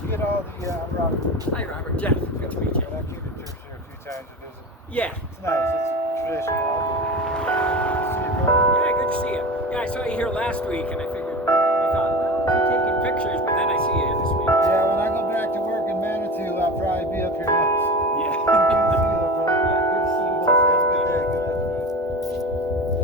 You get all the, I'm Robert. Hi, Robert. Jeff. Good to meet you. And I came to church here a few times to visit. Yeah. It's nice. It's traditional. See you, bro. Yeah, good to see you. Yeah, I saw you here last week, and I thought, well, you're taking pictures, but then I see you this week. Yeah, when I go back to work in Manitou, I'll probably be up here once. Yeah. Good to see you, bro. Yeah, good to see you. Have a good day. Good afternoon.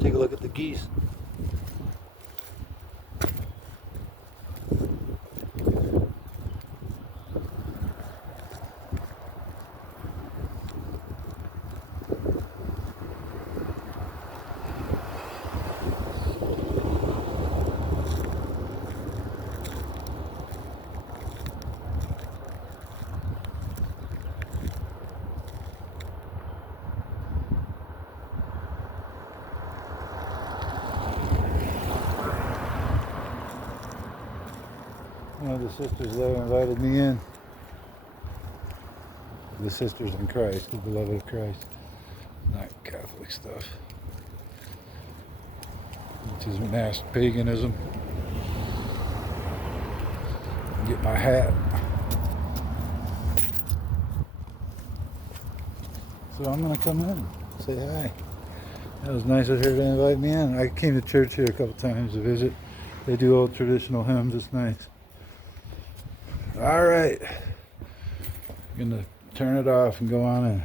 Take a look at the geese. One of the sisters there invited me in. The sisters in Christ, the beloved of Christ. Not Catholic stuff. Which is masked paganism. Get my hat. So I'm gonna come in, say hi. That was nice of her to invite me in. I came to church here a couple times to visit. They do old traditional hymns, it's nice. All right, I'm gonna turn it off and go on in.